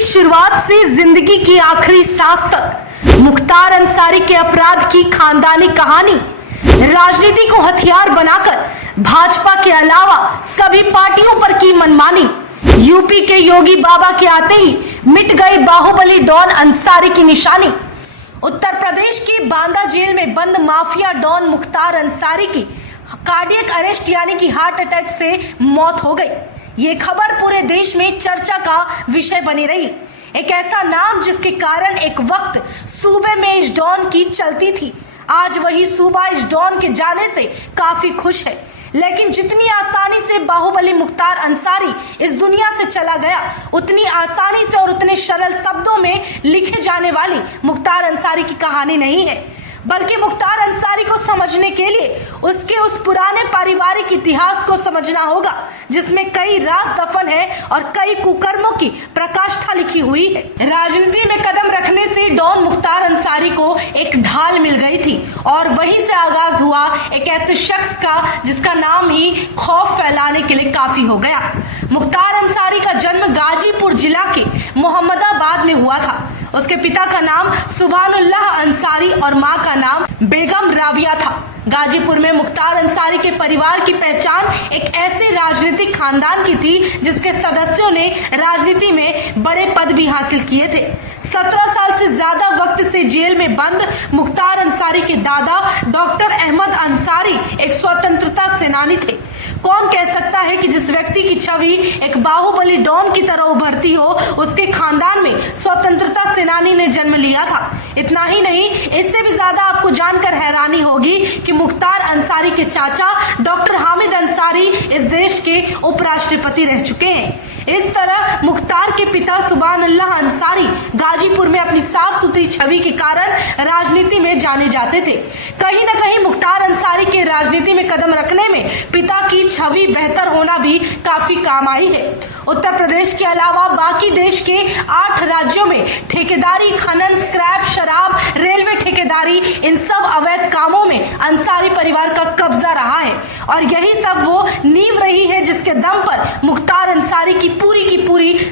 की शुरुआत से जिंदगी की आखिरी सांस तक मुख्तार अंसारी के अपराध की खानदानी कहानी, राजनीति को हथियार बनाकर भाजपा के अलावा सभी पार्टियों पर की मनमानी, यूपी के योगी बाबा के आते ही मिट गई बाहुबली डॉन अंसारी की निशानी। उत्तर प्रदेश के बांदा जेल में बंद माफिया डॉन मुख्तार अंसारी की कार्डियक अरेस्ट यानी कि हार्ट अटैक से मौत हो गई। ये खबर पूरे देश में चर्चा का विषय बनी रही। एक ऐसा नाम जिसके कारण एक वक्त सूबे में इस डॉन की चलती थी, आज वही सूबा इस डॉन के जाने से काफी खुश है। लेकिन जितनी आसानी से बाहुबली मुख्तार अंसारी इस दुनिया से चला गया, उतनी आसानी से और उतने सरल शब्दों में लिखे जाने वाली मुख्तार अंसारी की कहानी नहीं है, बल्कि मुख्तार अंसारी को समझने के लिए उसके उस पुराने पारिवारिक इतिहास को समझना होगा, जिसमें कई राज दफन है और कई कुकर्मों की प्रकाष्ठा लिखी हुई है। राजनीति में कदम रखने से डॉन मुख्तार अंसारी को एक ढाल मिल गई थी और वहीं से आगाज हुआ एक ऐसे शख्स का जिसका नाम ही खौफ फैलाने के लिए काफी हो गया। मुख्तार अंसारी का जन्म गाजीपुर जिला के मोहम्मदाबाद में हुआ था। उसके पिता का नाम सुभानुल्लाह अंसारी और मां का नाम बेगम राबिया था। गाजीपुर में मुख्तार अंसारी के परिवार की पहचान एक ऐसे राजनीतिक खानदान की थी जिसके सदस्यों ने राजनीति में बड़े पद भी हासिल किए थे। 17 साल से ज्यादा वक्त से जेल में बंद मुख्तार अंसारी के दादा डॉक्टर अहमद अंसारी एक स्वतंत्रता सेनानी थे। कौन कह सकता है कि जिस व्यक्ति की छवि एक बाहुबली डॉन की तरह उभरती हो, उसके खानदान में स्वतंत्रता सेनानी ने जन्म लिया था। इतना ही नहीं, इससे भी ज्यादा आपको जानकर हैरानी होगी कि मुख्तार अंसारी के चाचा डॉक्टर हामिद अंसारी इस देश के उपराष्ट्रपति रह चुके हैं। इस तरह मुख्तार के पिता सुभानुल्लाह अंसारी गाजीपुर में अपनी साफ सुथरी छवि के कारण राजनीति में जाने जाते थे। कहीं न कहीं मुख्तार अंसारी के राजनीति में कदम रखने में पिता की छवि बेहतर होना भी काफी काम आई है। उत्तर प्रदेश के अलावा बाकी देश के 8 राज्यों में ठेकेदारी, खनन, स्क्रैप, शराब, रेलवे ठेकेदारी, इन सब अवैध कामों में अंसारी परिवार का कब्जा रहा है और यही सब वो नींव रही है जिसके दम पर मुख्तार अंसारी की पूरी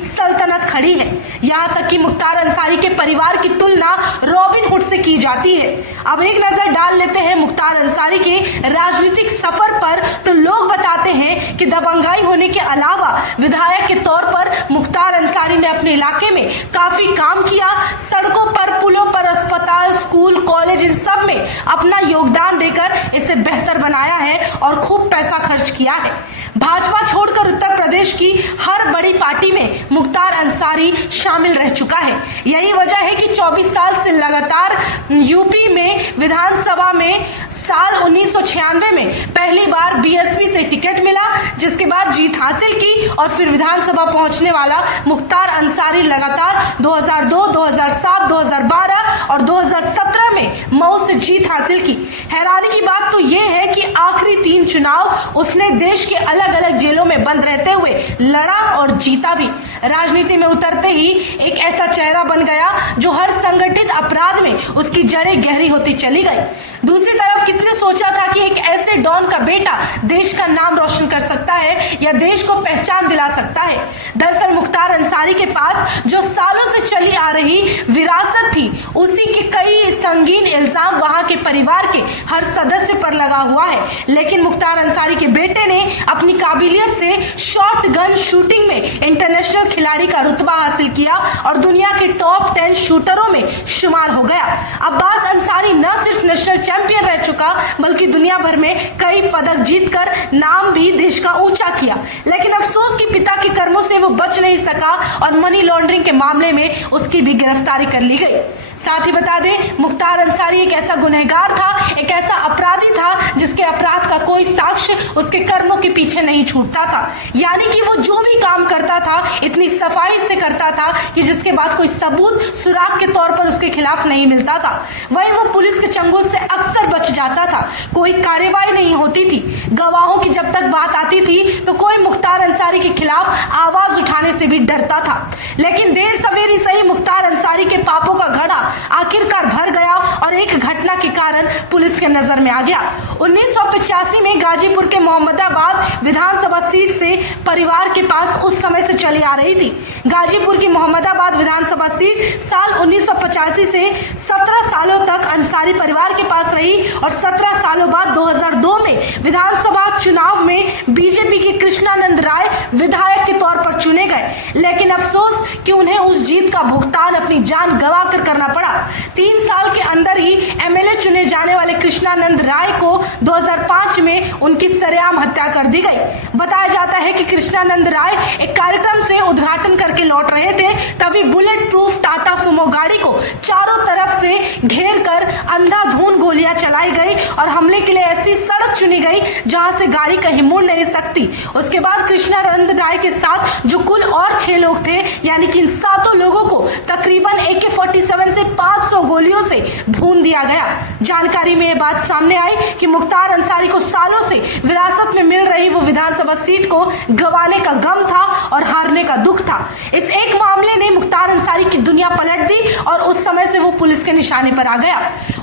सल्तनत खड़ी है। यहाँ तक कि मुख्तार अंसारी के परिवार की तुलना रॉबिन हुड से की जाती है। अब एक नजर डाल लेते हैं मुख्तार अंसारी के राजनीतिक सफर पर, तो लोग बताते हैं कि दबंगाई होने के अलावा विधायक के तौर पर मुख्तार अंसारी ने अपने इलाके में काफी काम किया। सड़कों पर, पुलों पर, अस्पताल, स्कूल, कॉलेज, इन सब में अपना योगदान देकर इसे बेहतर बनाया है और खूब पैसा खर्च किया है। भाजपा छोड़कर उत्तर प्रदेश की हर बड़ी पार्टी में मुख्तार अंसारी शामिल रह चुका है। यही वजह है कि 24 साल से लगातार यूपी में विधानसभा में साल 1996 में पहली बार बीएसपी से टिकट मिला, जिसके बाद जीत हासिल की और फिर विधानसभा पहुंचने वाला मुख्तार अंसारी लगातार 2002, 2007, 2012 और 2017 में मऊ से जीत हासिल की। हैरानी की बात तो यह है कि आखिरी 3 चुनाव उसने देश के अलग अलग जेलों में बंद रहते हुए लड़ा और जीता भी। राजनीति में उतरते ही एक ऐसा चेहरा बन गया जो हर संगठित अपराध में उसकी जड़ें गहरी होती चली गई। दूसरी तरफ किसने सोचा था कि एक ऐसे डॉन का बेटा देश का नाम रोशन कर सकता है या देश को पहचान दिला सकता है। दरअसल मुख्तार अंसारी के पास जो सालों से चली आ रही विरासत थी, उसी के कई संगीन इल्जाम वहां के परिवार के हर सदस्य पर लगा हुआ है। लेकिन मुख्तार अंसारी के बेटे ने अपनी काबिलियत से शॉर्ट गन शूटिंग में इंटरनेशनल खिलाड़ी का रुतबा हासिल किया और दुनिया के टॉप 10 शूटरों में शुमार हो गया। अब्बास अंसारी न सिर्फ नेशनल चैंपियन रह चुका, बल्कि दुनिया भर में कई पदक जीतकर नाम भी देश का ऊंचा किया। लेकिन अफसोस कि पिता के कर्मों से वो बच नहीं सका और मनी लॉन्ड्रिंग के मामले में उसकी भी गिरफ्तारी कर ली गई। साथ ही बता दें, मुख्तार अंसारी एक ऐसा गुनहगार था, एक ऐसा अपराधी था जिसके अपराध का कोई साक्ष्य उसके कर्मों के पीछे नहीं छूटता था। यानी कि वो जो भी काम करता था इतनी सफाई से करता था कि जिसके बाद कोई सबूत सुराग के तौर पर उसके खिलाफ नहीं मिलता था। वहीं वो पुलिस के चंगुल से अक्सर बच जाता था, कोई कार्रवाई नहीं होती थी। गवाहों की जब तक बात आती थी तो कोई मुख्तार अंसारी के खिलाफ आवाज उठाने से भी डरता था। लेकिन देर सवेरी सही मुख्तार अंसारी के पापों का घड़ा आखिरकार भर गया और एक घटना के कारण पुलिस के के नजर में आ गया। 1985 में गाजीपुर के मोहम्मदाबाद विधानसभा सीट से परिवार के पास उस समय से चली आ रही थी। गाजीपुर की मोहम्मदाबाद विधानसभा सीट साल 1985 से 17 सालों तक अंसारी परिवार के पास रही और 17 सालों बाद 2002 में विधानसभा चुनाव में बीजेपी के कृष्णानंद राय विधायक के तौर पर चुने गए। लेकिन अफसोस कि उन्हें उस जीत का भुगतान अपनी जान गंवा कर करना पड़ा। 3 साल के अंदर ही एमएलए चुने जाने वाले कृष्णानंद राय को 2005 में उनकी सरेआम हत्या कर दी गई। बताया जाता है कि कृष्णानंद राय एक कार्यक्रम से उद्घाटन करके लौट रहे थे, तभी बुलेट प्रूफ टाटा सुमो गाड़ी को चारों तरफ से घेर कर अंधाधुंध गोलियां चलाई गई और हमले के लिए ऐसी सड़क चुनी गई जहां से गाड़ी कहीं मुड़ नहीं सकती। उसके बाद कृष्णानंद राय के साथ जो कुल और 6 लोग थे, यानी कि इन 7 लोगों को तकरीबन AK-47 से 500 गोलियों से भून दिया गया। जानकारी में यह बात सामने आई कि मुख्तार अंसारी को सालों से विरासत में मिल रही वो विधानसभा सीट को गंवाने का गम था और हारने का दुख था। इस एक मामले ने मुख्तार अंसारी की दुनिया पलट दी और उस समय से वो पुलिस के निशाने पर आ गया।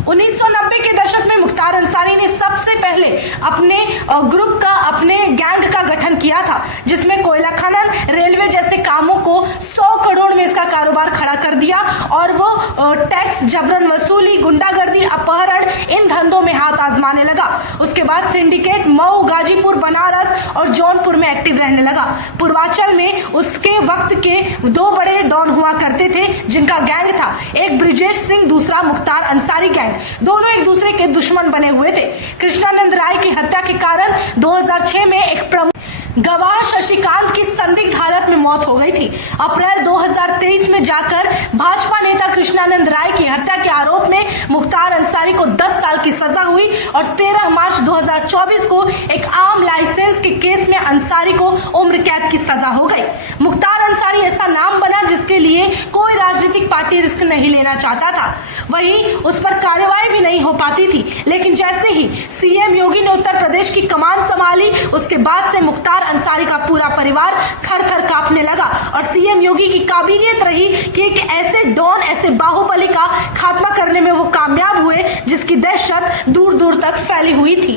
1990 के दशक में मुख्तार अंसारी ने सबसे पहले अपने ग्रुप का, अपने गैंग का गठन किया था, जिसमें कोयला खनन, रेलवे जैसे कामों को 100 करोड़ में इसका कारोबार खड़ा कर दिया और वो टैक्स, जबरन वसूली, गुंडागर्दी, अपहरण, इन धंधों में हाथ आजमाने लगा। उसके बाद सिंडिकेट मऊ, गाजीपुर, बनारस और जौनपुर में एक्टिव रहने लगा। पूर्वांचल में उसके वक्त के 2 बड़े डॉन हुआ करते थे, जिनका गैंग था, एक ब्रिजेश सिंह, दूसरा मुख्तार अंसारी गैंग। दोनों एक दूसरे के दुश्मन बने हुए थे। कृष्णानंद राय की हत्या के कारण 2006 में एक प्रमुख गवाह शशिकांत की संदिग्ध हालत में मौत हो गई थी। अप्रैल 2023 में जाकर भाजपा नेता कृष्णानंद राय की हत्या के आरोप में मुख्तार अंसारी को 10 साल की सजा हुई और 13 मार्च 2024 को एक आम लाइसेंस के केस में अंसारी को उम्र कैद की सजा हो गई। मुख्तार अंसारी ऐसा नाम बना जिसके लिए कोई राजनीतिक पार्टी रिस्क नहीं लेना चाहता था, वहीं उस पर कार्रवाई भी नहीं हो पाती थी। लेकिन जैसे ही सीएम योगी ने उत्तर प्रदेश की कमान संभाली, उसके बाद से मुख्तार अंसारी का पूरा परिवार थर-थर कांपने लगा और सीएम योगी की काबिलियत रही कि एक ऐसे डॉन, ऐसे बाहुबली का खात्मा करने में वो कामयाब हुए जिसकी दहशत दूर दूर तक फैली हुई थी।